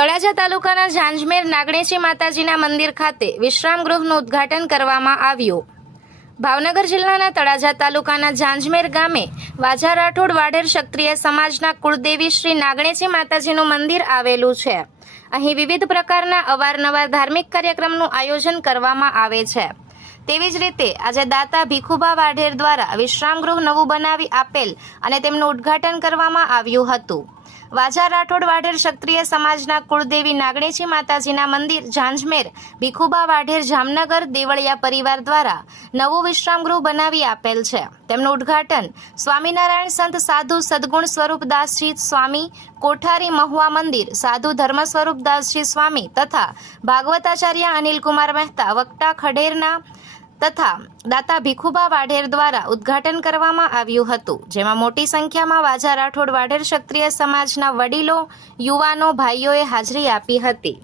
તળાજા તાલુકાના ઝાંઝમેર નાગણેશી માતાજીના મંદિર ખાતે વિશ્રામ ગૃહનું ઉદ્ઘાટન કરવામાં આવ્યું. ભાવનગર જિલ્લાના તળાજા તાલુકાના ઝાંઝમેર ગામે વાજા રાઠોડ વાઢેર ક્ષત્રિય સમાજના કુળદેવી શ્રી નાગણેશી માતાજીનું મંદિર આવેલું છે. અહીં વિવિધ પ્રકારના અવારનવાર ધાર્મિક કાર્યક્રમનું આયોજન કરવામાં આવે છે. તેવી જ રીતે આજે દાતા ભીખુભા વાઢેર દ્વારા વિશ્રામ ગૃહ નવું બનાવી આપેલ અને તેમનું ઉદ્ઘાટન કરવામાં આવ્યું હતું. વાજા રાઠોડ વાઢેર ક્ષત્રિય સમાજના કુળદેવી નાગણેજી માતાજીના મંદિર, ઝાંઝમેર ભીખુબા વાઢેર, જામનગર, દેવળિયા પરિવાર દ્વારા નવું વિશ્રામગૃહ બનાવી આપેલ છે. તેમનું ઉદ્ઘાટન સ્વામિનારાયણ સંત સાધુ સદગુણ સ્વરૂપદાસજી સ્વામી કોઠારી મહુવા મંદિર, સાધુ ધર્મ સ્વરૂપદાસજી સ્વામી તથા ભાગવતાચાર્ય અનિલકુમાર મહેતા, વક્તા ખડેરના તથા દાતા ભીખુબા વાઢેર દ્વારા ઉદ્ઘાટન કરવામાં આવ્યું હતું, જેમાં મોટી સંખ્યામાં વાજા રાઠોડ વાઢેર ક્ષત્રિય સમાજના વડીલો, યુવાનો, ભાઈઓએ હાજરી આપી હતી.